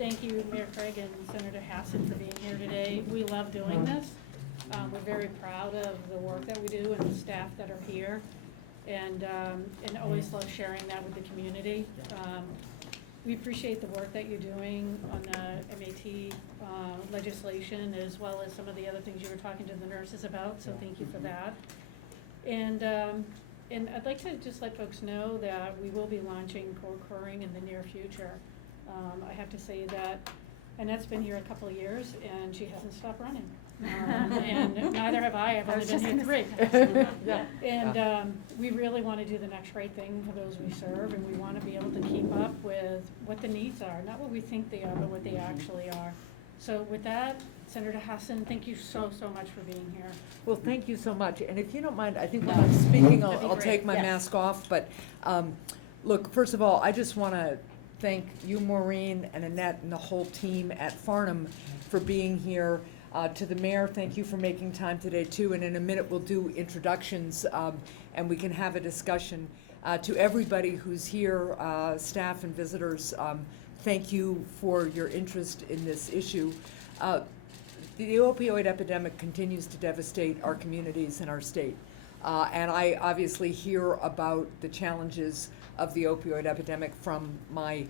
thank you, Mayor Craig and Senator Hassan, for being here today. We love doing this. We're very proud of the work that we do and the staff that are here, and always love sharing that with the community. We appreciate the work that you're doing on the MAT legislation, as well as some of the other things you were talking to the nurses about, so thank you for that. And I'd like to just let folks know that we will be launching co-occurring in the near future. I have to say that Annette's been here a couple of years, and she hasn't stopped running. And neither have I. I've only been here 3. Yeah. And we really want to do the next right thing for those we serve, and we want to be able to keep up with what the needs are, not what we think they are, but what they actually are. So with that, Senator Hassan, thank you so much for being here. Well, thank you so much. And if you don't mind, I think when I'm speaking, That'd be I'll great. take my Yes. mask off. But look, first of all, I just want to thank you, Maureen, and Annette, and the whole team at Farnum for being here. To the mayor, thank you for making time today, too. And in a minute, we'll do introductions, and we can have a discussion. To everybody who's here, staff and visitors, thank you for your interest in this issue. The opioid epidemic continues to devastate our communities and our state. And I obviously hear about the challenges of the opioid epidemic from my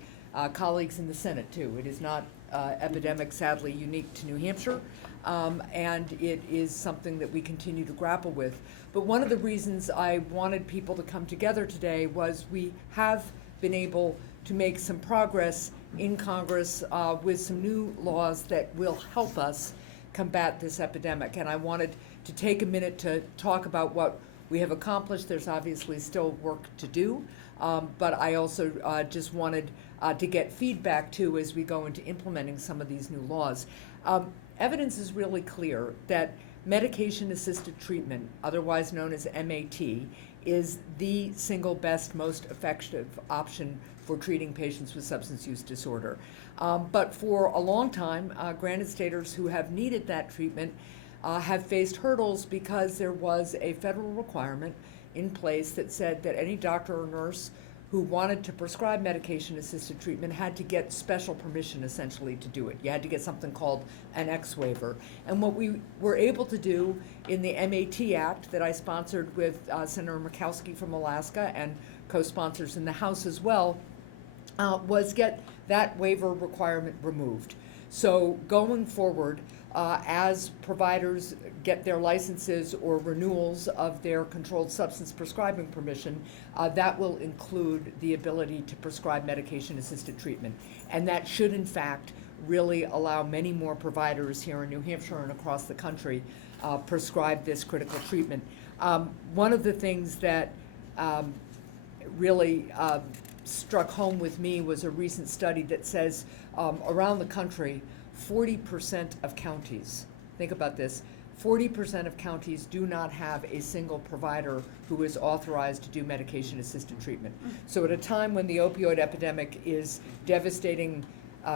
colleagues in the Senate, too. It is not epidemic, sadly, unique to New Hampshire, and it is something that we continue to grapple with. But one of the reasons I wanted people to come together today was we have been able to make some progress in Congress with some new laws that will help us combat this epidemic. And I wanted to take a minute to talk about what we have accomplished. There's obviously still work to do, but I also just wanted to get feedback too as we go into implementing some of these new laws. Evidence is really clear that medication-assisted treatment, otherwise known as MAT, is the single best, most effective option for treating patients with substance use disorder. But for a long time, granted staters who have needed that treatment have faced hurdles because there was a federal requirement in place that said that any doctor or nurse who wanted to prescribe medication-assisted treatment had to get special permission, essentially, to do it. You had to get something called an X waiver. And what we were able to do in the MAT Act that I sponsored with Senator Murkowski from Alaska and co-sponsors in the House as well, was get that waiver requirement removed. So going forward, as providers get their licenses or renewals of their controlled substance prescribing permission, that will include the ability to prescribe medication-assisted treatment. And that should, in fact, really allow many more providers here in New Hampshire and across the country prescribe this critical treatment. One of the things that really struck home with me was a recent study that says around the country, 40% of counties, think about this, 40% of counties do not have a single provider who is authorized to do medication-assisted treatment. So at a time when the opioid epidemic is devastating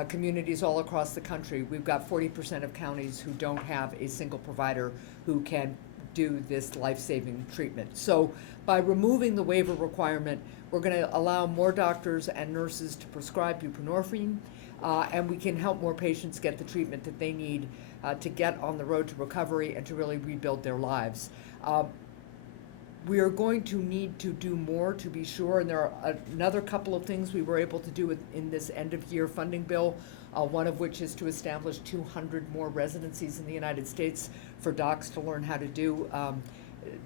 communities all across the country, we've got 40% of counties who don't have a single provider who can do this life-saving treatment. So by removing the waiver requirement, we're going to allow more doctors and nurses to prescribe buprenorphine, and we can help more patients get the treatment that they need to get on the road to recovery and to really rebuild their lives. We are going to need to do more, to be sure, and there are another couple of things we were able to do in this end-of-year funding bill, one of which is to establish 200 more residencies in the United States for docs to learn how to do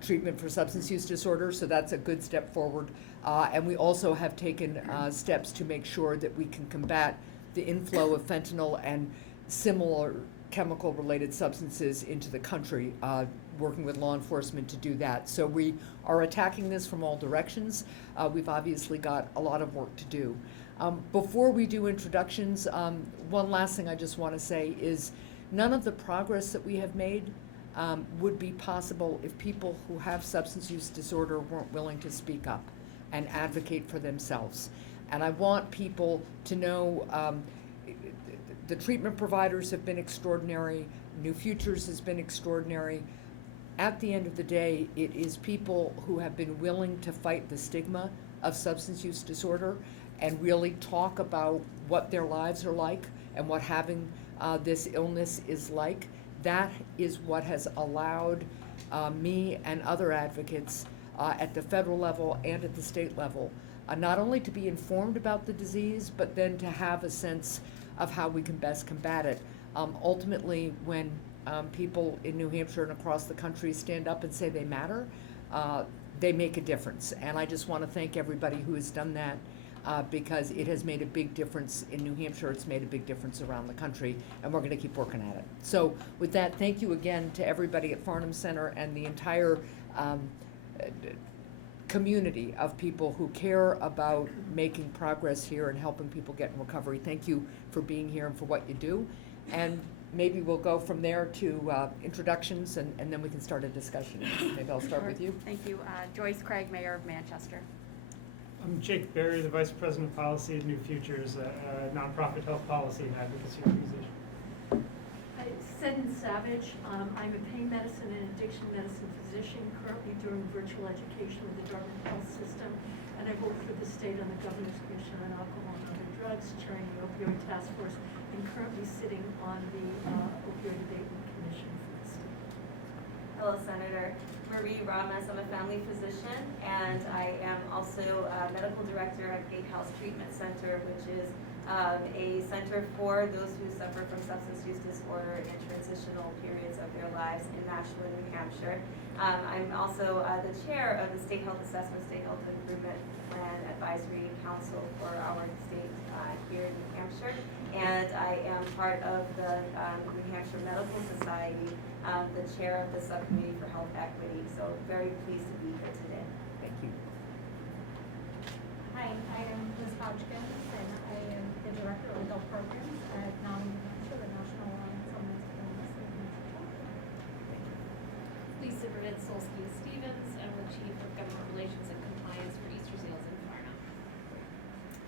treatment for substance use disorder, so that's a good step forward. And we also have taken steps to make sure that we can combat the inflow of fentanyl and similar chemical-related substances into the country, working with law enforcement to do that. So we are attacking this from all directions. We've obviously got a lot of work to do. Before we do introductions, one last thing I just want to say is none of the progress that we have made would be possible if people who have substance use disorder weren't willing to speak up and advocate for themselves. And I want people to know the treatment providers have been extraordinary, New Futures has been extraordinary. At the end of the day, it is people who have been willing to fight the stigma of substance use disorder and really talk about what their lives are like and what having this illness is like. That is what has allowed me and other advocates at the federal level and at the state level not only to be informed about the disease, but then to have a sense of how we can best combat it. Ultimately, when people in New Hampshire and across the country stand up and say they matter, they make a difference. And I just want to thank everybody who has done that because it has made a big difference in New Hampshire. It's made a big difference around the country, and we're going to keep working at it. So with that, thank you again to everybody at Farnum Center and the entire community of people who care about making progress here and helping people get in recovery. Thank you for being here and for what you do. And maybe we'll go from there to introductions, and then we can start a discussion. Maybe I'll start with you. Thank you. Joyce Craig, Mayor of Manchester. I'm Jake Berry, the Vice President of Policy at New Futures, a nonprofit health policy and advocacy organization. Seddon Savage. I'm a pain medicine and addiction medicine physician, currently doing virtual education with the Department of Health System, and I work for the state on the Governor's Commission on Alcohol and Other Drugs, chairing the opioid task force, and currently sitting on the opioid abatement commission for the state. Hello, Senator. Marie Ramos. I'm a family physician, and I am also medical director at Gatehouse Treatment Center, which is a center for those who suffer from substance use disorder in transitional periods of their lives in Nashua, New Hampshire. I'm also the chair of the State Health Assessment, State Health Improvement Plan Advisory Council for our state here in New Hampshire. And I am part of the New Hampshire Medical Society, the chair of the Subcommittee for Health Equity. So very pleased to be here today. Thank you. Hi, I am Ms. Hodgkins, and I am the Director of Adult Programs at NAMI New Hampshire, the National Alliance on Mental Illness and Mental Health. Lisa Burdett-Solsky-Stevens. I'm the Chief of Government Relations and Compliance for Easter Seals in Farnum.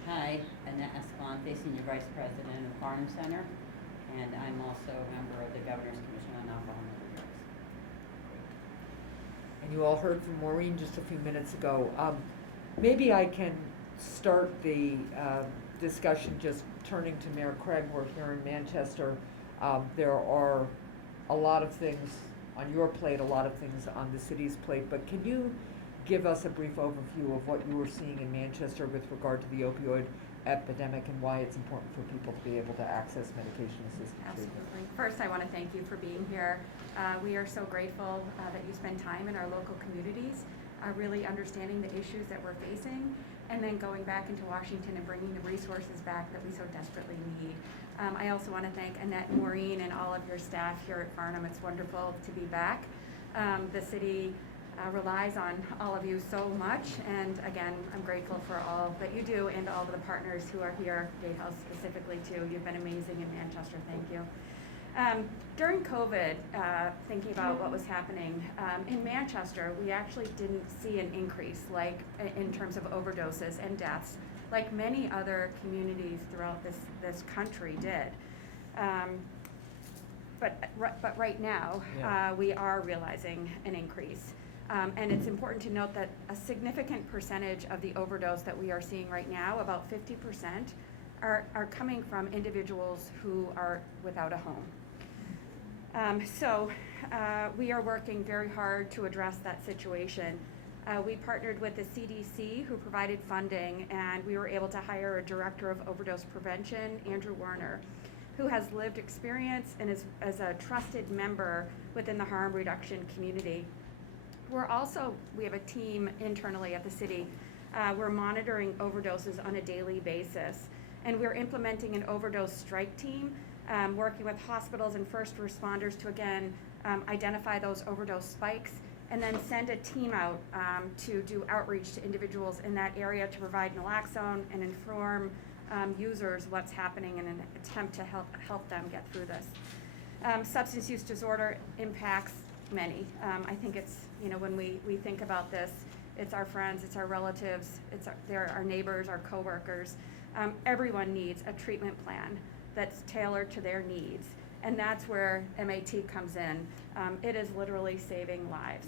Hi, Annette Escalante, Senior Vice President of Farnum Center, and I'm also a member of the Governor's Commission on Alcohol and Other Drugs. And you all heard from Maureen just a few minutes ago. Maybe I can start the discussion just turning to Mayor Craig. We're here in Manchester. There are a lot of things on your plate, a lot of things on the city's plate, but can you give us a brief overview of what you were seeing in Manchester with regard to the opioid epidemic and why it's important for people to be able to access medication-assisted treatment? Absolutely. First, I want to thank you for being here. We are so grateful that you spend time in our local communities, really understanding the issues that we're facing, and then going back into Washington and bringing the resources back that we so desperately need. I also want to thank Annette and Maureen and all of your staff here at Farnum. It's wonderful to be back. The city relies on all of you so much, and again, I'm grateful for all that you do and all of the partners who are here, Gatehouse specifically too. You've been amazing in Manchester. Thank you. During COVID, thinking about what was happening, in Manchester, we actually didn't see an increase like in terms of overdoses and deaths like many other communities throughout this country did. But right now, we are realizing an increase. And it's important to note that a significant percentage of the overdose that we are seeing right now, about 50%, are coming from individuals who are without a home. So we are working very hard to address that situation. We partnered with the CDC, who provided funding, and we were able to hire a director of overdose prevention, Andrew Warner, who has lived experience and is as a trusted member within the harm reduction community. We have a team internally at the city. We're monitoring overdoses on a daily basis, and we're implementing an overdose strike team, working with hospitals and first responders to again identify those overdose spikes, and then send a team out to do outreach to individuals in that area to provide naloxone and inform users what's happening in an attempt to help them get through this. Substance use disorder impacts many. I think it's, when we think about this, it's our friends, it's our relatives, they're our neighbors, our coworkers. Everyone needs a treatment plan that's tailored to their needs, and that's where MAT comes in. It is literally saving lives.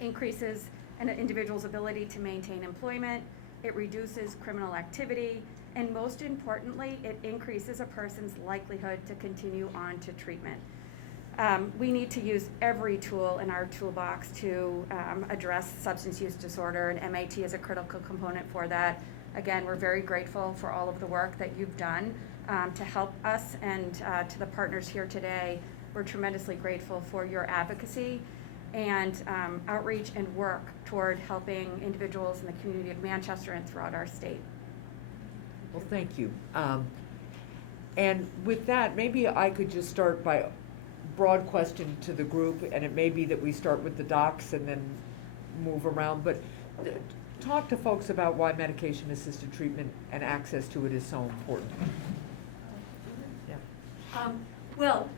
Increases an individual's ability to maintain employment, it reduces criminal activity, and most importantly, it increases a person's likelihood to continue on to treatment. We need to use every tool in our toolbox to address substance use disorder, and MAT is a critical component for that. Again, we're very grateful for all of the work that you've done to help us, and to the partners here today, we're tremendously grateful for your advocacy and outreach and work toward helping individuals in the community of Manchester and throughout our state. Well, thank you. And with that, maybe I could just start by broad question to the group, and it may be that we start with the docs and then move around, but talk to folks about why medication-assisted treatment and access to it is so important. Yeah. Well,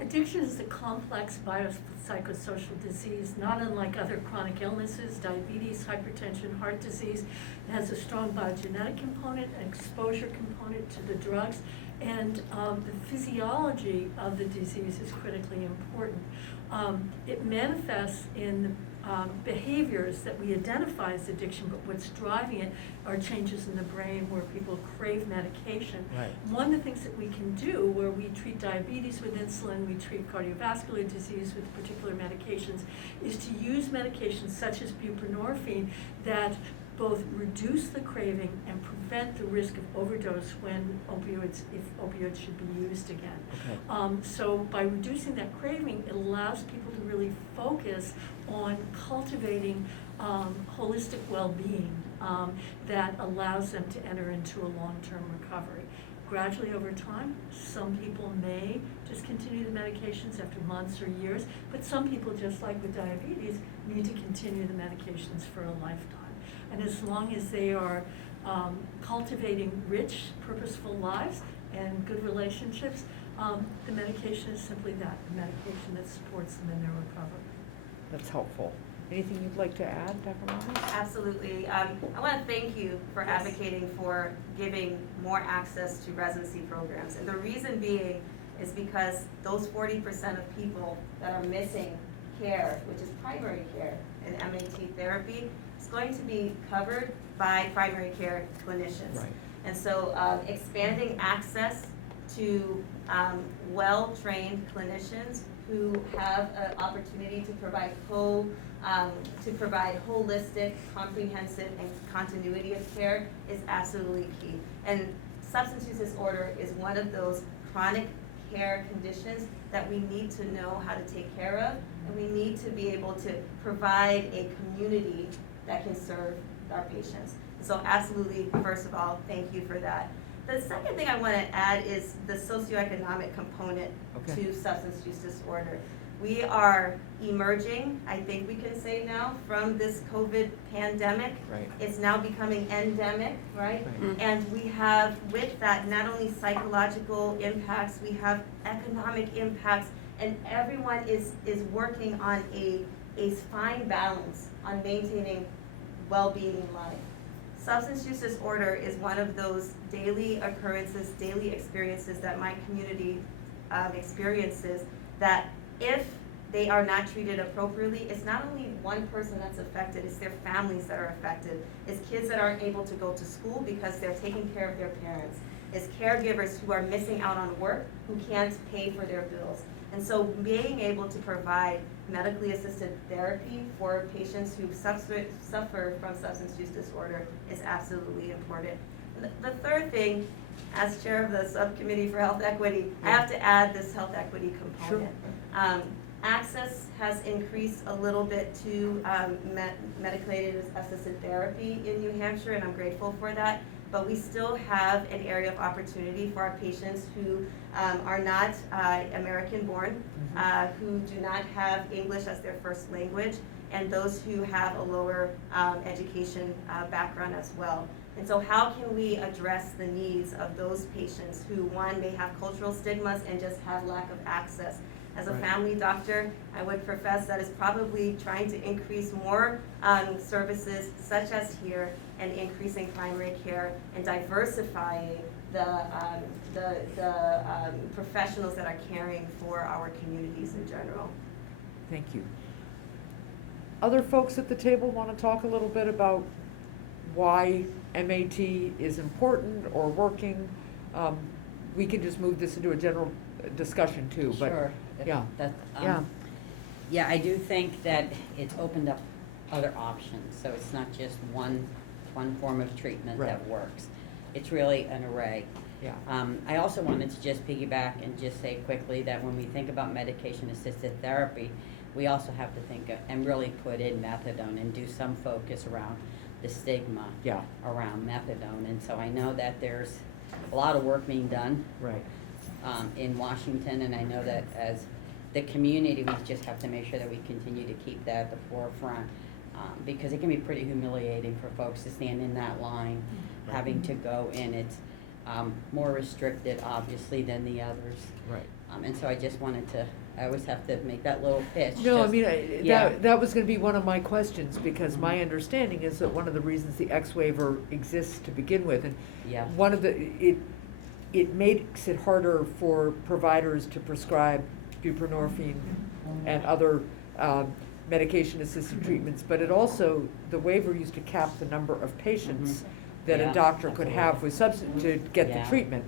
addiction is a complex biopsychosocial disease, not unlike other chronic illnesses, diabetes, hypertension, heart disease. It has a strong biogenetic component, an exposure component to the drugs, and the physiology of the disease is critically important. It manifests in behaviors that we identify as addiction, but what's driving it are changes in the brain where people crave medication. Right. One of the things that we can do where we treat diabetes with insulin, we treat cardiovascular disease with particular medications, is to use medications such as buprenorphine that both reduce the craving and prevent the risk of overdose when if opioids should be used again. Okay. So by reducing that craving, it allows people to really focus on cultivating holistic well-being that allows them to enter into a long-term recovery. Gradually over time, some people may discontinue the medications after months or years, but some people, just like with diabetes, need to continue the medications for a lifetime. And as long as they are cultivating rich, purposeful lives and good relationships, the medication is simply that, a medication that supports them in their recovery. That's helpful. Anything you'd like to add, Dr. Martin? Absolutely. I want to thank you for advocating for giving more access to residency programs. And the reason being is because those 40% of people that are missing care, which is primary care and MAT therapy, is going to be covered by primary care clinicians. Right. And so expanding access to well-trained clinicians who have an opportunity to provide holistic, comprehensive, and continuity of care is absolutely key. And substance use disorder is one of those chronic care conditions that we need to know how to take care of, and we need to be able to provide a community that can serve our patients. So absolutely, first of all, thank you for that. The second thing I want to add is the socioeconomic component to substance use disorder. We are emerging, I think we can say now, from this COVID pandemic. Right. It's now becoming endemic, right? Right. And we have, with that, not only psychological impacts, we have economic impacts, and everyone is working on a fine balance on maintaining well-being in life. Substance use disorder is one of those daily occurrences, daily experiences that my community experiences, that if they are not treated appropriately, it's not only one person that's affected, it's their families that are affected. It's kids that aren't able to go to school because they're taking care of their parents. It's caregivers who are missing out on work, who can't pay for their bills. And so being able to provide medically assisted therapy for patients who suffer from substance use disorder is absolutely important. The third thing, as chair of the subcommittee for health equity, I have to add this health equity component. Sure. Access has increased a little bit to medically assisted therapy in New Hampshire, and I'm grateful for that. But we still have an area of opportunity for our patients who are not American born, who do not have English as their first language, and those who have a lower education background as well. And so how can we address the needs of those patients who, one, may have cultural stigmas and just have lack of access? As a family doctor, I would profess that it's probably trying to increase more services such as here, and increasing primary care and diversifying the professionals that are caring for our communities in general. Thank you. Other folks at the table want to talk a little bit about why MAT is important or working, we can just move this into a general discussion too, but. Sure. Yeah. Yeah. Yeah, I do think that it's opened up other options, so it's not just one form of treatment that Right. works. It's really an array. Yeah. I also wanted to just piggyback and just say quickly that when we think about medication-assisted therapy, we also have to think and really put in methadone and do some focus around the stigma Yeah. around methadone. And so I know that there's a lot of work being done Right. in Washington, and I know that as the community, we just have to make sure that we continue to keep that at the forefront, because it can be pretty humiliating for folks to stand in that line, having to go in. It's more restricted, obviously, than the others. Right. And so I just wanted to, I always have to make that little pitch. No, I just- mean, yeah. that was gonna be one of my questions, because my understanding is that one of the reasons the X waiver exists to begin with, and Yeah. one of the, it makes it harder for providers to prescribe buprenorphine and other medication-assisted treatments, but it also, the waiver used to cap the number of patients that Yeah, a doctor could have absolutely. with substance to get the Yeah. treatment.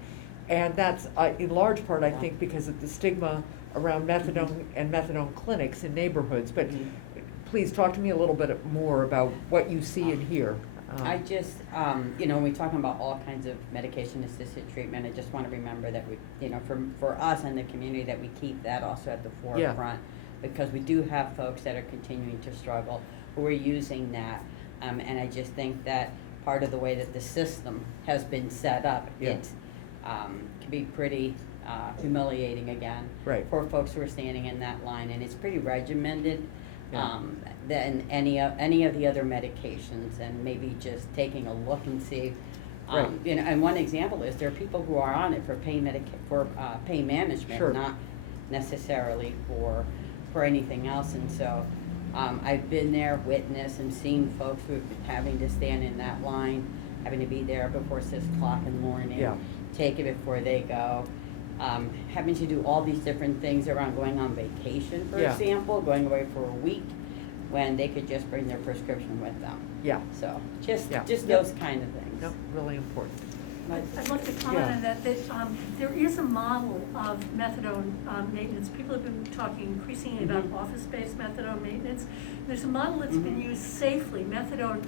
And that's, in large part, I think, because of the stigma around methadone and methadone clinics in neighborhoods. But please talk to me a little bit more about what you see and hear. I just, when we're talking about all kinds of medication-assisted treatment, I just want to remember that we, for us and the community, that we keep that also at the Yeah. forefront, because we do have folks that are continuing to struggle who are using that. And I just think that part of the way that the system has been set up, Yeah. it can be pretty humiliating again Right. for folks who are standing in that line, and it's pretty regimented. Yeah. Than any of the other medications, and maybe just taking a look and see. Right. And one example is there are people who are on it for pain management, Sure. not necessarily for anything else. And so I've been there, witnessed, and seen folks who have been having to stand in that line, having to be there before 6 o'clock in the morning, Yeah. take it before they go. Having to do all these different things around going on vacation, for Yeah. example, going away for a week, when they could just bring their prescription with them. Yeah, So, just Yeah. those kind of things. no, really important. I'd like to comment Yeah. on that, there is a model of methadone maintenance. People have been talking increasingly about Mhm. office-based methadone maintenance. There's a model that's been Mhm. used safely. Methadone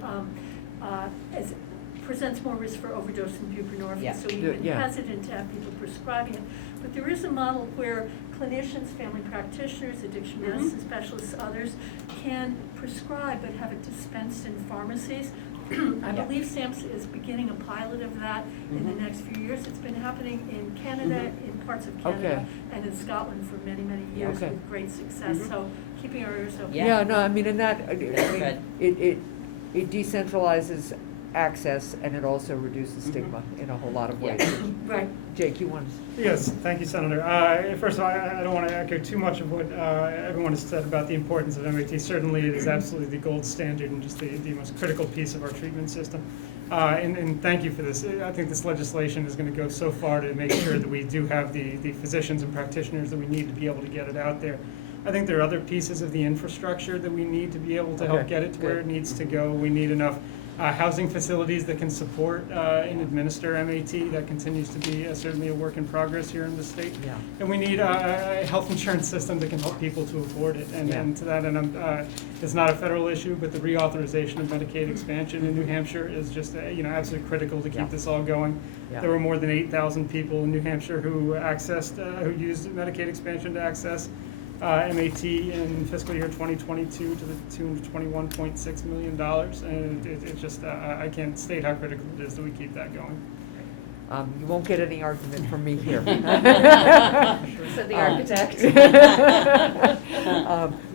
presents more risk for overdose than buprenorphine, Yeah. so we've been Yeah. hesitant to have people prescribing it. But there is a model where clinicians, family practitioners, addiction Mhm. medicine specialists, others can prescribe but have it dispensed in pharmacies. I Yeah. believe SAMHSA is beginning a pilot of that in the Mhm. next few years. It's been happening in Canada, Mhm. in parts of Canada, Okay. and in Scotland for many, many years Okay. with great success. Mhm. So keeping our ears open. Yeah. Yeah, no, I mean, and that, I That's mean, it decentralizes access, and it also reduces stigma in a whole lot of ways. Yeah. Right. Jake, you want to? Yes, thank you, Senator. First of all, I don't want to echo too much of what everyone has said about the importance of MAT. Certainly, it is absolutely the gold standard and just the most critical piece of our treatment system. And thank you for this. I think this legislation is going to go so far to make sure that we do have the physicians and practitioners that we need to be able to get it out there. I think there are other pieces of the infrastructure that we need to be able to help Okay, get it to where good. it needs to go. We need enough housing facilities that can support and administer MAT. That continues to be certainly a work in progress here in the state. Yeah. And we need a health insurance system that can help people to afford it. And, Yeah. and to that end, it's not a federal issue, but the reauthorization of Medicaid expansion in New Hampshire is just absolutely critical to keep Yeah. this all going. Yeah. There were more than 8,000 people in New Hampshire who used Medicaid expansion to access MAT in fiscal year 2022 to the tune of $21.6 million. And it's just, I can't state how critical it is that we keep that going. You won't get any argument from me here. Said the architect.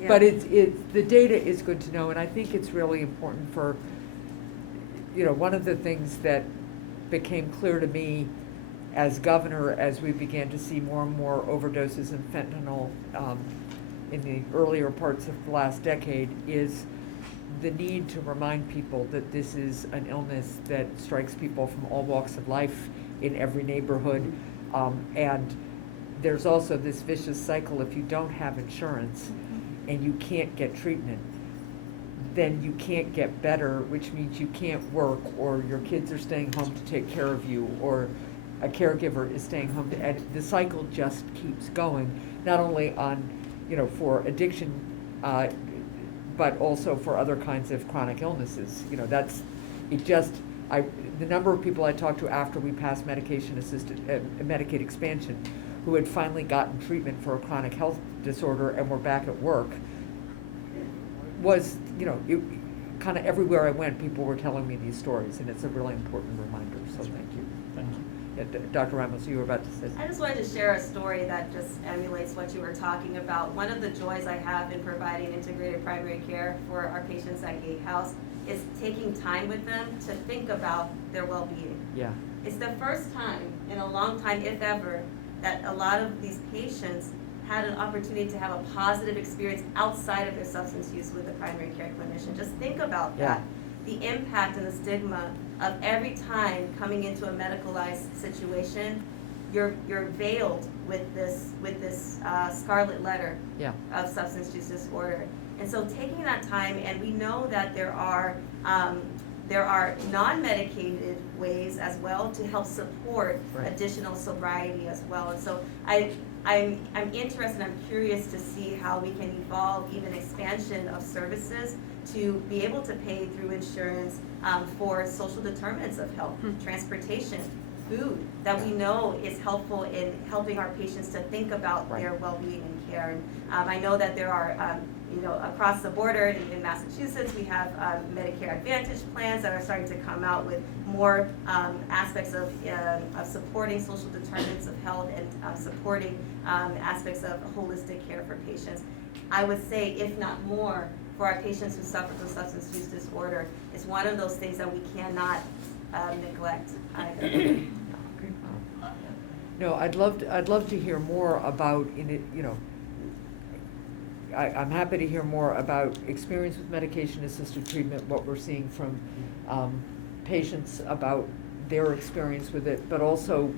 But the data is good to know, and I think it's really important for, one of the things that became clear to me as governor, as we began to see more and more overdoses in fentanyl in the earlier parts of the last decade, is the need to remind people that this is an illness that strikes people from all walks of life in every neighborhood. And there's also this vicious cycle: if you don't have insurance and you can't get treatment, then you can't get better, which means you can't work, or your kids are staying home to take care of you, or a caregiver is staying home, and the cycle just keeps going, not only on, for addiction, but also for other kinds of chronic illnesses. The number of people I talked to after we passed Medicaid expansion, who had finally gotten treatment for a chronic health disorder and were back at work, was, kind of everywhere I went, people were telling me these stories, and it's a really important reminder, so thank you. Thank you. Yeah, Dr. Ramos, you were about to say something. I just wanted to share a story that just emulates what you were talking about. One of the joys I have in providing integrated primary care for our patients at Gatehouse is taking time with them to think about their well-being. Yeah. It's the first time in a long time, if ever, that a lot of these patients had an opportunity to have a positive experience outside of their substance use with a primary care clinician. Just think about that. The impact and the stigma of every time coming into a medicalized situation, you're veiled with this scarlet letter of substance use disorder. And so taking that time, and we know that there are non-medicated ways as well to help support additional sobriety as well. And so I'm interested, I'm curious to see how we can evolve even expansion of services to be able to pay through insurance for social determinants of health, transportation, food, that we know is helpful in helping our patients to think about their well-being and care. And I know that there are, across the border in Massachusetts, we have Medicare Advantage plans that are starting to come out with more aspects of supporting social determinants of health and supporting aspects of holistic care for patients. I would say, if not more, for our patients who suffer from substance use disorder, is one of those things that we cannot neglect either. No, I'd love to hear more about I'm happy to hear more about experience with medication-assisted treatment, what we're seeing from patients about their experience with it, but also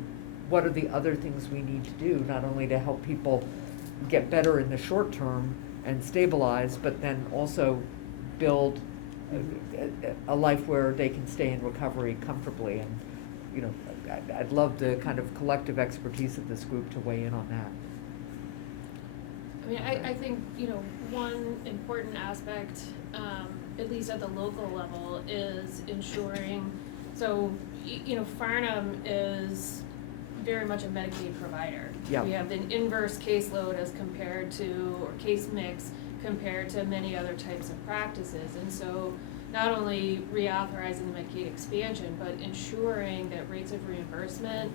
what are the other things we need to do, not only to help people get better in the short term and stabilize, but then also build a life where they can stay in recovery comfortably. And I'd love the kind of collective expertise of this group to weigh in on that. I mean, I think, one important aspect, at least at the local level, is ensuring, Farnum is very much a Medicaid provider. Yeah. We have an inverse caseload as compared to, or case mix compared to many other types of practices. And so not only reauthorizing the Medicaid expansion, but ensuring that rates of reimbursement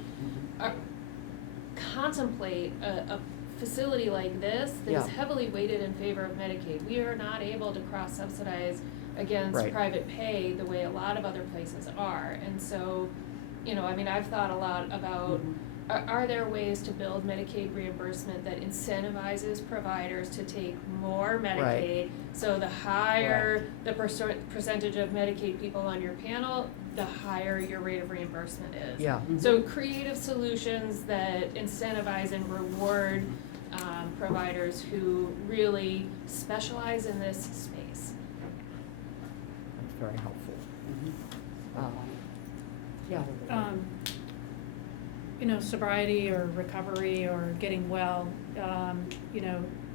contemplate a facility like this that is heavily weighted in favor of Medicaid. We are not able to cross-subsidize against private pay the way a lot of other places are. And so, I've thought a lot about, are there ways to build Medicaid reimbursement that incentivizes providers to take more Medicaid, so the higher the percentage of Medicaid people on your panel, the higher your rate of reimbursement is. Yeah. So creative solutions that incentivize and reward providers who really specialize in this space. That's very helpful. Sobriety or recovery or getting well,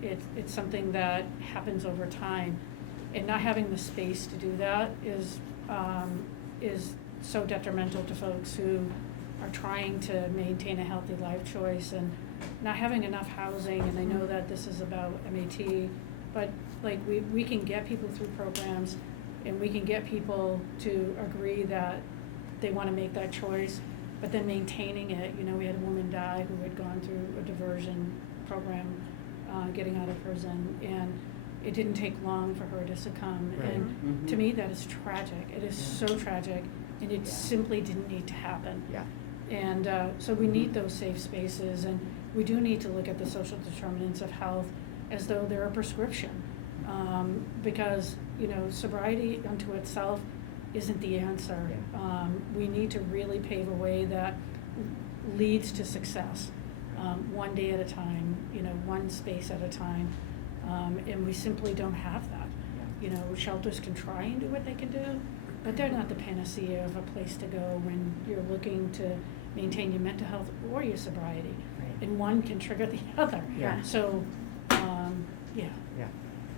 it's something that happens over time. And not having the space to do that is so detrimental to folks who are trying to maintain a healthy life choice, and not having enough housing. And I know that this is about MAT, but we can get people through programs, and we can get people to agree that they want to make that choice, but then maintaining it. We had a woman die who had gone through a diversion program, getting out of prison, and it didn't take long for her to succumb. Right. And to me, that is tragic. It is so tragic, and it simply didn't need to happen. Yeah. And so we need those safe spaces, and we do need to look at the social determinants of health as though they're a prescription, because sobriety unto itself isn't the answer. We need to really pave a way that leads to success, one day at a time, one space at a time, and we simply don't have that. shelters can try and do what they can do, but they're not the panacea of a place to go when you're looking to maintain your mental health or your sobriety. Right. And one can trigger the other. Yeah. So, yeah,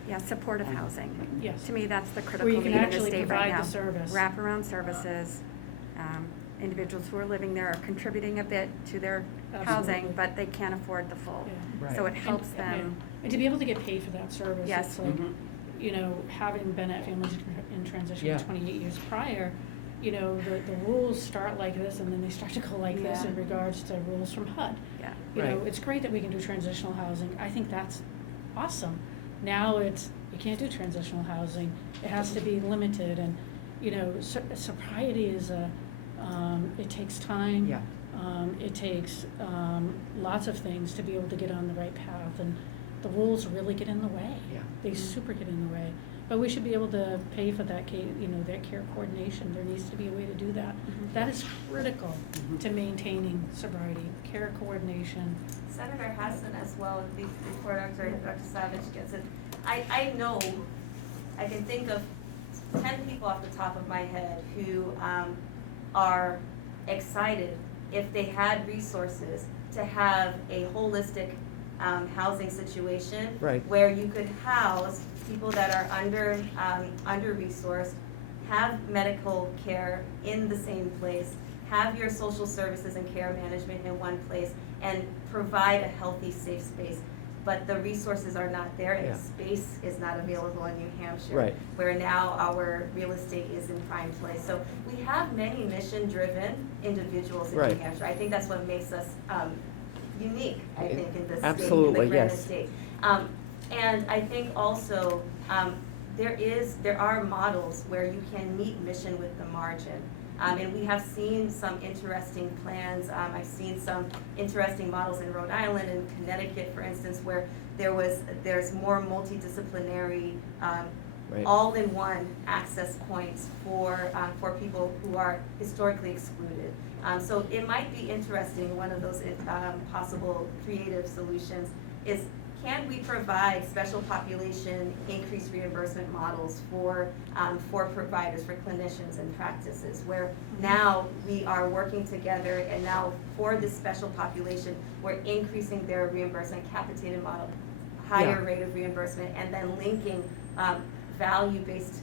Yeah, supportive housing. yes. To me, that's the Where critical you need can in the actually state right provide now. the service. Wraparound services. Individuals who are living there are contributing a bit to their housing, Absolutely. but they can't afford the full. Yeah. Right. So it And- helps yeah. them. And to be able to get paid for that service, Yes. it's like, Mhm. having been at Families in Transition Yeah. 28 years prior, the rules start like this and then they start to go like this Yeah. in regards to rules from HUD. Yeah. Right. It's great that we can do transitional housing. I think that's awesome. Now you can't do transitional housing. It has to be limited and, sobriety is it takes time. Yeah. It takes lots of things to be able to get on the right path, and the rules really get in the way. Yeah. They super get in the way. But we should be able to pay for that that care coordination. There needs to be a way to do that. That is critical to maintaining sobriety, care coordination. Senator Hassan as well, before Dr. Savage gets it. I know, I can think of 10 people off the top of my head who are excited if they had resources to have a holistic housing situation. Right. Where you could house people that are under-resourced, have medical care in the same place, have your social services and care management in one place, and provide a healthy, safe space. But the resources are not there, and Yeah. the space is not available in New Hampshire. Right. Where now our real estate is in prime place. So we have many mission-driven individuals in Right. New Hampshire. I think that's what makes us unique, I think, in this state, in Absolutely, the grand yes. state. And I think also, there are models where you can meet mission with the margin. And we have seen some interesting plans. I've seen some interesting models in Rhode Island and Connecticut, for instance, where there's more multidisciplinary, Right. all-in-one access points for people who are historically excluded. So it might be interesting, one of those possible creative solutions is, can we provide special population increased reimbursement models for providers, for clinicians and practices, where now we are working together and now for this special population, we're increasing their reimbursement, capitated model, higher Yeah. rate of reimbursement, and then linking value-based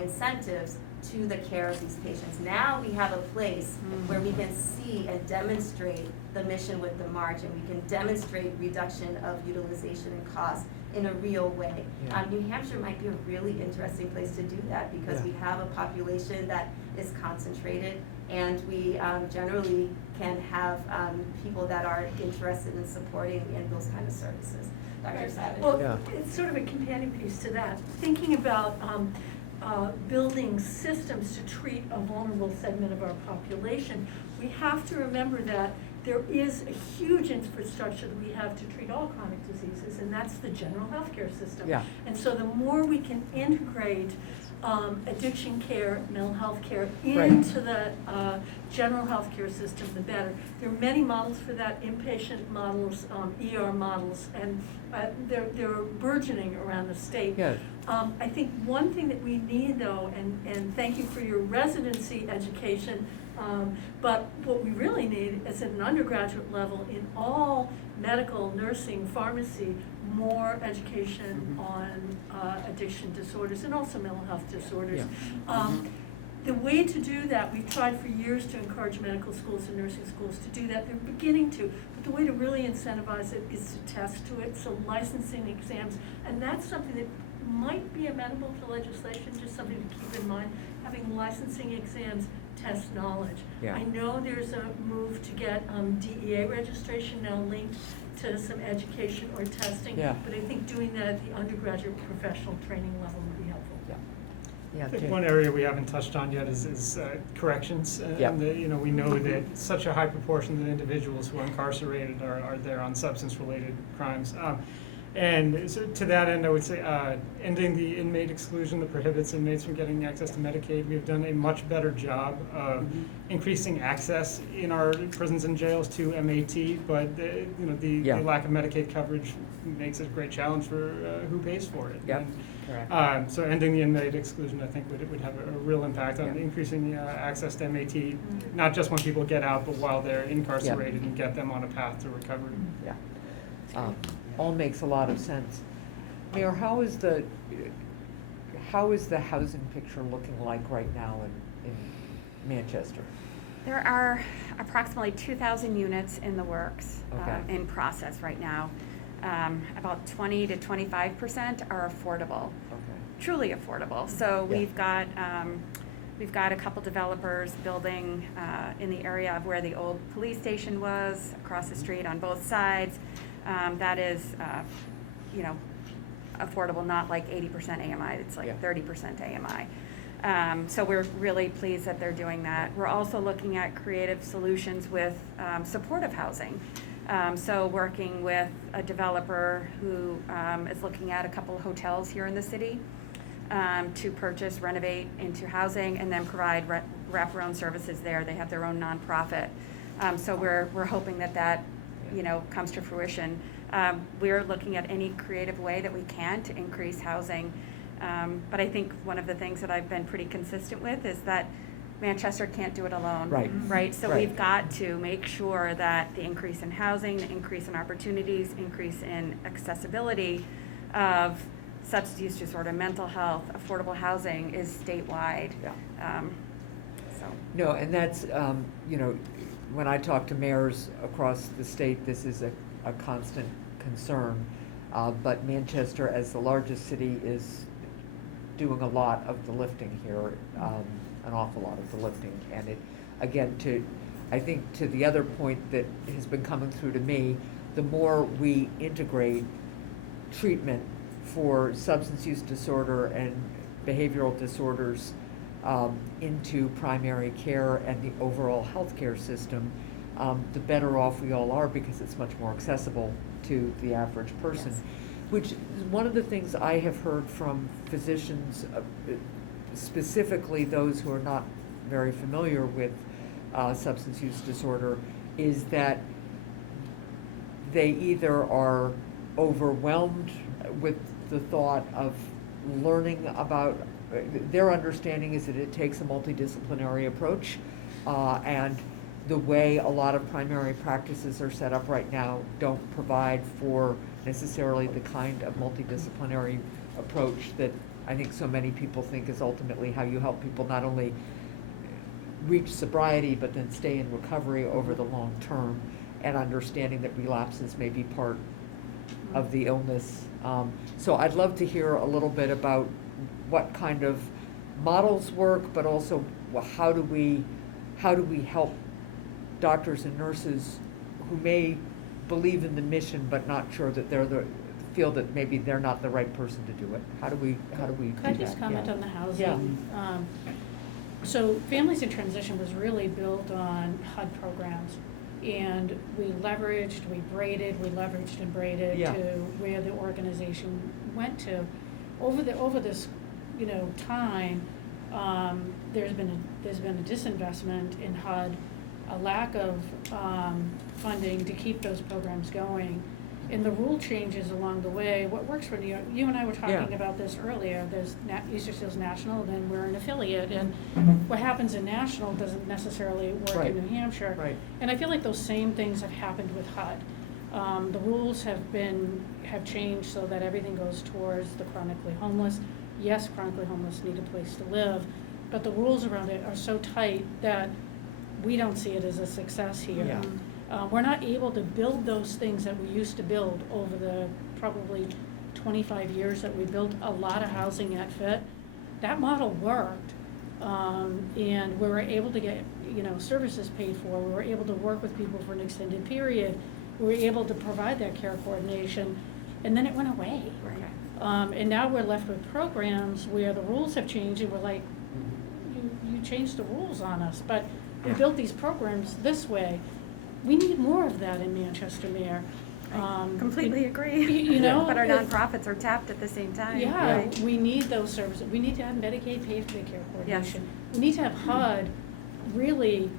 incentives to the care of these patients. Now we have a place where we can see and demonstrate the mission with the margin. We can demonstrate reduction of utilization and cost in a real way. Yeah. New Hampshire might be a really interesting place to do that because Yeah. we have a population that is concentrated, and we generally can have people that are interested in supporting in those kind of services. Dr. Right. Savage? Well, Yeah. it's sort of a companion piece to that. Thinking about building systems to treat a vulnerable segment of our population, we have to remember that there is a huge infrastructure that we have to treat all chronic diseases, and that's the general healthcare system. Yeah. And so the more we can integrate addiction care, mental health care Right. into the general healthcare system, the better. There are many models for that, inpatient models, ER models, and they're burgeoning around the state. Yeah. I think one thing that we need though, and thank you for your residency education, but what we really need is at an undergraduate level in all medical, nursing, pharmacy, more education on addiction disorders and also mental health disorders. The way to do that, we've tried for years to encourage medical schools and nursing schools to do that. They're beginning to, but the way to really incentivize it is to test to it, so licensing exams, and that's something that might be amenable to legislation, just something to keep in mind, having licensing exams test knowledge. Yeah. I know there's a move to get DEA registration now linked to some education or testing, Yeah. but I think doing that at the undergraduate professional training level would be helpful. Yeah. I think Jane. one area we haven't touched on yet is corrections. Yeah. And we know that such a high proportion of individuals who are incarcerated are there on substance-related crimes. And so to that end, I would say ending the inmate exclusion that prohibits inmates from getting access to Medicaid. We've done a much better job of increasing access in our prisons and jails to MAT, but the lack of Medicaid coverage makes it a great challenge for who pays for it. Yep. And, Correct. so ending the inmate exclusion, I think, would have a real impact on increasing access to MAT, not just when people get out, but while they're incarcerated, and get them on a path to recovery. Yeah. All makes a lot of sense. Mayor, how is the housing picture looking like right now in Manchester? There are approximately 2,000 units in the works, Okay. in process right now. About 20 to 25% are affordable, Okay. truly affordable. So Yeah. we've got a couple developers building in the area of where the old police station was, across the street on both sides. That is, affordable, not like 80% AMI, it's like Yeah. 30% AMI. So we're really pleased that they're doing that. We're also looking at creative solutions with supportive housing. So working with a developer who is looking at a couple of hotels here in the city to purchase, renovate into housing, and then provide wraparound services there. They have their own nonprofit. So we're hoping that comes to fruition. We're looking at any creative way that we can to increase housing. But I think one of the things that I've been pretty consistent with is that Manchester can't do it alone. Right. Right? So Right. we've got to make sure that the increase in housing, the increase in opportunities, increase in accessibility of substance use disorder, mental health, affordable housing is statewide. Yeah. So. No, and that's, when I talk to mayors across the state, this is a constant concern. But Manchester, as the largest city, is doing a lot of the lifting here, an awful lot of the lifting. And it, again, I think to the other point that has been coming through to me, the more we integrate treatment for substance use disorder and behavioral disorders into primary care and the overall healthcare system, the better off we all are, because it's much more accessible to the average person. Yes. Which is one of the things I have heard from physicians, specifically those who are not very familiar with substance use disorder, is that they either are overwhelmed with the thought of learning about, their understanding is that it takes a multidisciplinary approach, and the way a lot of primary practices are set up right now don't provide for necessarily the kind of multidisciplinary approach that I think so many people think is ultimately how you help people not only reach sobriety, but then stay in recovery over the long term, and understanding that relapses may be part of the illness. So I'd love to hear a little bit about what kind of models work, but also how do we help doctors and nurses who may believe in the mission but not sure that feel that maybe they're not the right person to do it. How do we do that? Could I just comment Yeah. on the housing? So Families in Transition was really built on HUD programs. And we leveraged and braided Yeah. to where the organization went to. Over this, time, there's been a disinvestment in HUD, a lack of funding to keep those programs going. And the rule changes along the way, what works for New York, you and I were talking Yeah. about this earlier, there's Easter Seals National, then we're an affiliate, and what happens in National doesn't necessarily work Right. in New Hampshire. Right. And I feel like those same things have happened with HUD. The rules have changed so that everything goes towards the chronically homeless. Yes, chronically homeless need a place to live, but the rules around it are so tight that we don't see it as a success here. Yeah. We're not able to build those things that we used to build over the probably 25 years that we built a lot of housing at FIT. That model worked, and we were able to get, services paid for. We were able to work with people for an extended period. We were able to provide that care coordination, and then it went away. And now we're left with programs where the rules have changed, and we're like, you changed the rules on us, but we built these programs this way. We need more of that in Manchester, Mayor. Completely agree. you know, But our if- nonprofits are tapped at the same time. Yeah, right? we need those services. We need to have Medicaid pay for the care Yes. coordination. We need to have HUD really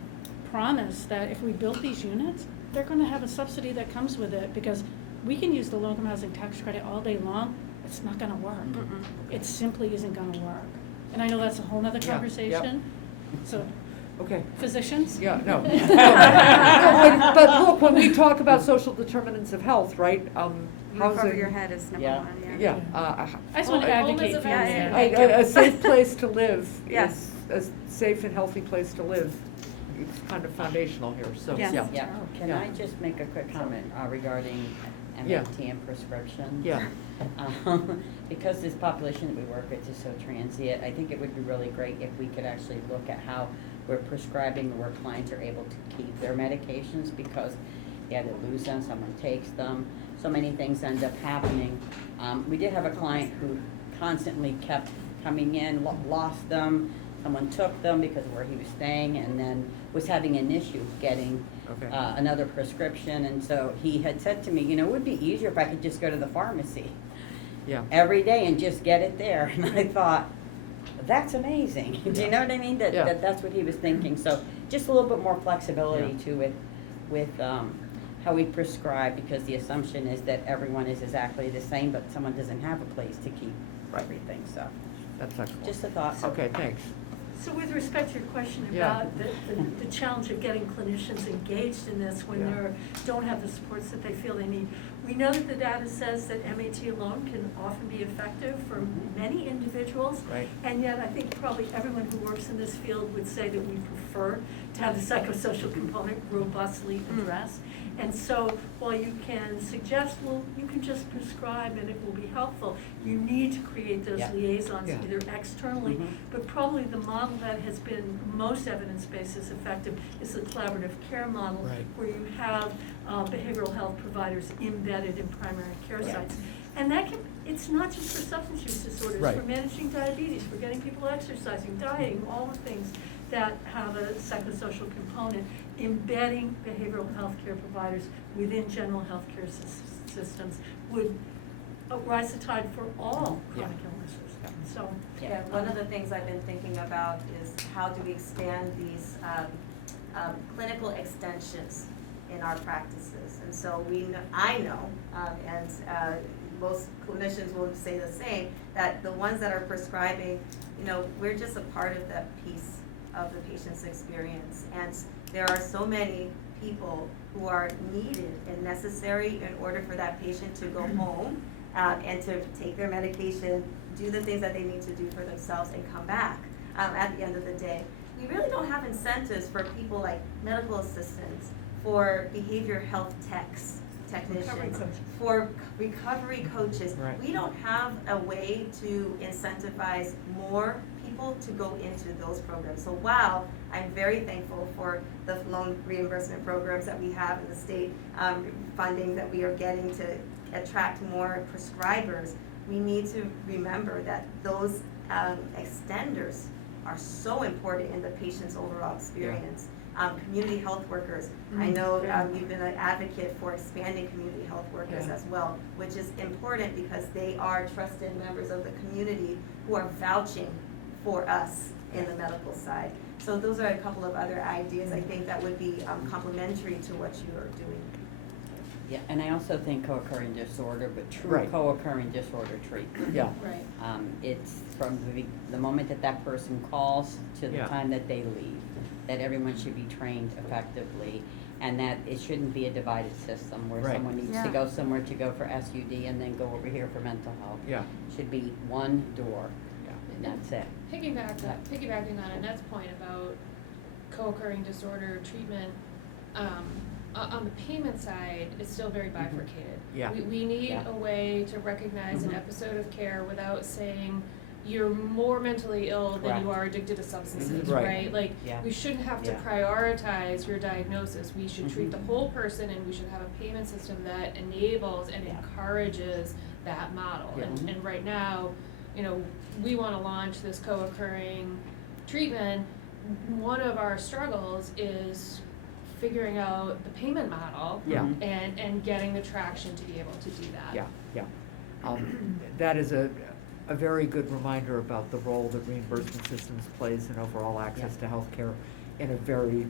promise that if we build these units, they're gonna have a subsidy that comes with it, because we can use the low-income housing tax credit all day long, it's not gonna work. Mm-mm. It simply isn't gonna work. And I know that's a whole nother Yeah, yeah. conversation, so Okay. physicians? Yeah, no. No, but look, when we talk about social determinants of health, right, Roof over housing. your head is number Yeah. one, Yeah, I just wanna Home is advocate a for fancy that. a safe place to live Yes. is, a safe and healthy place to live. It's kind of foundational here, so, Yes. yeah. Yeah, can Yeah. I just make a quick comment regarding Yeah. MAT and prescriptions? Yeah. Because this population that we work with is so transient, I think it would be really great if we could actually look at how we're prescribing, where clients are able to keep their medications, because they either lose them, someone takes them, so many things end up happening. We did have a client who constantly kept coming in, lost them, someone took them because of where he was staying, and then was having an issue getting Okay. another prescription, and so he had said to me, you know, it would be easier if I could just go to the pharmacy Yeah. every day and just get it there. And I thought, that's amazing. Do you know what I mean? Yeah. That's what he was thinking. So just a little bit more flexibility Yeah. to it with how we prescribe, because the assumption is that everyone is exactly the same, but someone doesn't have a place to keep everything. So That's excellent. just a thought. Okay, thanks. So with respect to your question Yeah. about the challenge of getting clinicians engaged in this when Yeah. they don't have the supports that they feel they need, we know that the data says that MAT alone can often be effective for many individuals. Right. And yet I think probably everyone who works in this field would say that we prefer to have the psychosocial component robustly addressed. And so while you can suggest, well, you can just prescribe and it will be helpful, you need to create those Yeah. liaisons Yeah. either externally, Mhm. but probably the model that has been most evidence-based as effective is the collaborative care model, Right. where you have behavioral health providers embedded in primary care Right. sites. And that can, it's not just for substance use disorders, Right. for managing diabetes, for getting people exercising, dieting, all the things that have a psychosocial component, embedding behavioral health care providers within general health care systems would rise the tide for all chronic illnesses. So, Yeah, one of the things I've been thinking about is how do we expand these clinical extensions in our practices. And so I know, and most clinicians will say the same, that the ones that are prescribing, you know, we're just a part of that piece of the patient's experience. And there are so many people who are needed and necessary in order for that patient to go home and to take their medication, do the things that they need to do for themselves, and come back at the end of the day. We really don't have incentives for people like medical assistants, for behavior health technicians, for recovery coaches. Right. We don't have a way to incentivize more people to go into those programs. So while I'm very thankful for the loan reimbursement programs that we have in the state, funding that we are getting to attract more prescribers, we need to remember that those extenders are so important in the patient's overall experience. Community health workers, I know you've been an advocate for expanding community health workers Yeah. as well, which is important because they are trusted members of the community who are vouching for us in the medical side. So those are a couple of other ideas I think that would be complementary to what you are doing. Yeah, and I also think co-occurring disorder, but true Right. co-occurring disorder treatment. Yeah. Right. It's from the moment that that person calls to the Yeah. time that they leave, that everyone should be trained effectively, and that it shouldn't be a divided system where Right. someone needs Yeah. to go somewhere to go for SUD and then go over here for mental health. Yeah. Should be one door, Yeah. and that's it. Piggybacking on Annette's point about co-occurring disorder treatment, on the payment side, it's still very bifurcated. Yeah. We need Yeah. a way to recognize an Mhm. episode of care without saying you're more mentally ill than you Correct. are addicted to substances, Mhm. Right. right? Like, Yeah. we shouldn't have to Yeah. prioritize your diagnosis. We should treat the Mhm. whole person, and we should have a payment system that enables and Yeah. encourages that model. Yeah. And right now, you know, we want to launch this co-occurring treatment. One of our struggles is figuring out the payment model. Yeah. And getting the traction to be able to do that. Yeah. That is a very good reminder about the role that reimbursement systems plays in overall access to healthcare in a very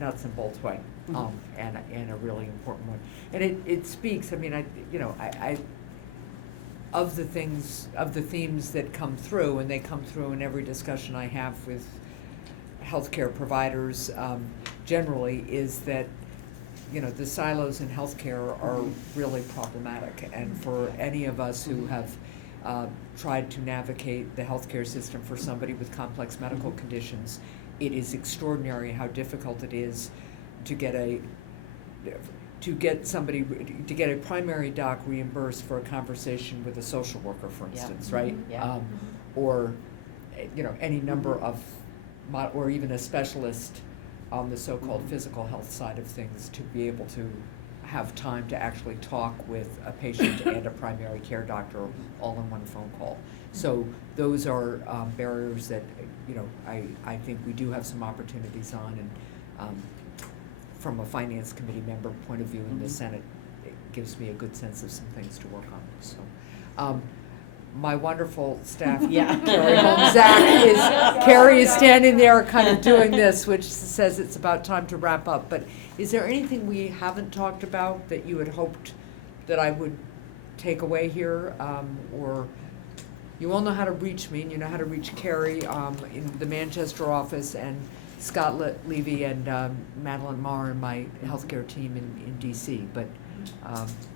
nuts and bolts way, and a really important one. And it speaks, I mean, I of the themes that come through, and they come through in every discussion I have with healthcare providers, generally, is that, the silos in healthcare are really problematic. And for any of us who have tried to navigate the healthcare system for somebody with complex medical conditions, it is extraordinary how difficult it is to get a primary doc reimbursed for a conversation with a social worker, for instance, right? Yeah. Or, any number of, or even a specialist on the so-called physical health side of things, to be able to have time to actually talk with a patient and a primary care doctor all in one phone call. So those are barriers that, I think we do have some opportunities on, and from a finance committee member point of view in the Senate, it gives me a good sense of some things to work on. So, my wonderful staff, Carrie Holmes-Zach Carrie is standing there kind of doing this, which says it's about time to wrap up. But is there anything we haven't talked about that you had hoped that I would take away here? Or you all know how to reach me, and you know how to reach Carrie in the Manchester office, and Scott Levy and Madeline Marr and my healthcare team in DC. But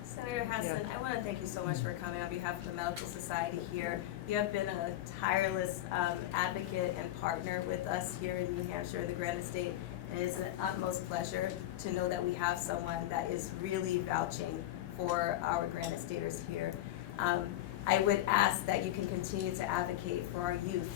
Senator Hassan, I want to thank you so much for coming on behalf of the Medical Society here. You have been a tireless advocate and partner with us here in New Hampshire, the Granite State. It is an utmost pleasure to know that we have someone that is really vouching for our Granite Staters here. I would ask that you can continue to advocate for our youth,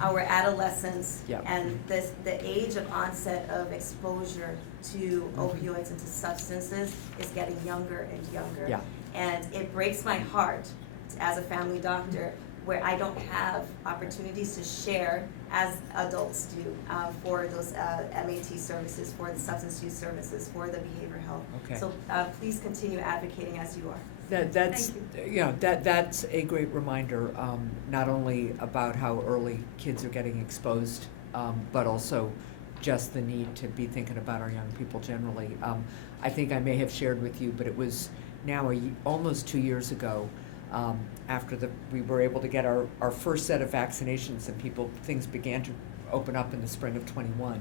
our adolescents, and the age of onset of exposure to opioids and to substances is getting younger and younger. And it breaks my heart as a family doctor where I don't have opportunities to share as adults do for those MAT services, for the substance use services, for the behavioral health. So please continue advocating as you are. That's that's a great reminder, not only about how early kids are getting exposed, but also just the need to be thinking about our young people generally. I think I may have shared with you, but it was now almost 2 years ago, after we were able to get our first set of vaccinations and things began to open up in the spring of 21.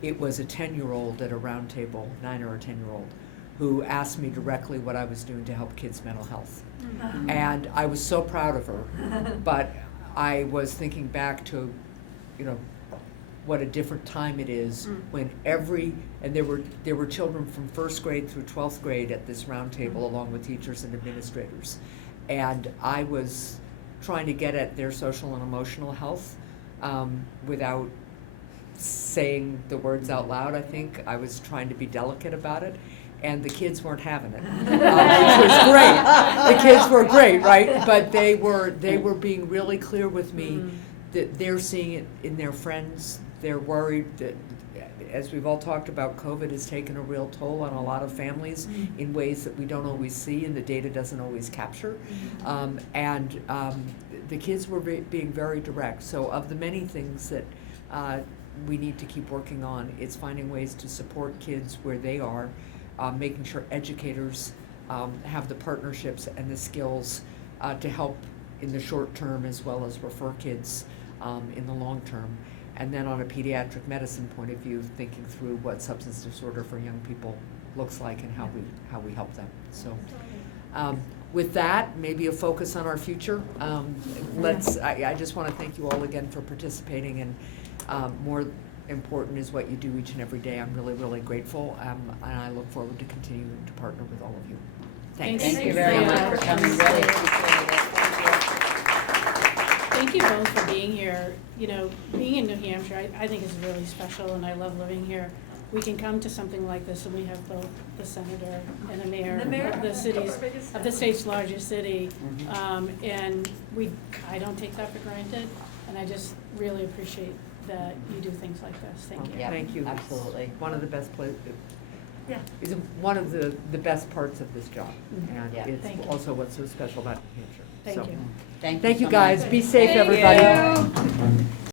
It was a 10-year-old at a round table, 9 or a 10-year-old, who asked me directly what I was doing to help kids' mental health. And I was so proud of her, but I was thinking back to, what a different time it is when and there were children from 1st grade through 12th grade at this round table along with teachers and administrators. And I was trying to get at their social and emotional health without saying the words out loud. I think I was trying to be delicate about it. And the kids weren't having it, which was great. The kids were great, right? But they were being really clear with me that they're seeing it in their friends. They're worried that, as we've all talked about, COVID has taken a real toll on a lot of families in ways that we don't always see and the data doesn't always capture. And the kids were being very direct. So of the many things that we need to keep working on, it's finding ways to support kids where they are, making sure educators have the partnerships and the skills to help in the short term as well as refer kids in the long term. And then on a pediatric medicine point of view, thinking through what substance disorder for young people looks like and how we help them. So with that, maybe a focus on our future. I just want to thank you all again for participating, and more important is what you do each and every day. I'm really, really grateful, and I look forward to continuing to partner with all of you. Thanks. Thank you very much for coming. Really appreciate it. Thank you both for being here. Being in New Hampshire, I think is really special, and I love living here. We can come to something like this, and we have both the senator and the mayor of the state's largest city, and I don't take that for granted, and I just really appreciate that you do things like this. Thank you. Yeah, Thank you. absolutely. One of the best Yeah. is one of the best parts of this job. Mhm. And Yeah. it's Thank you. also what's so special about New Hampshire. Thank So, you. Thank you Thank you, so guys. much. Be safe, Thank everybody. you.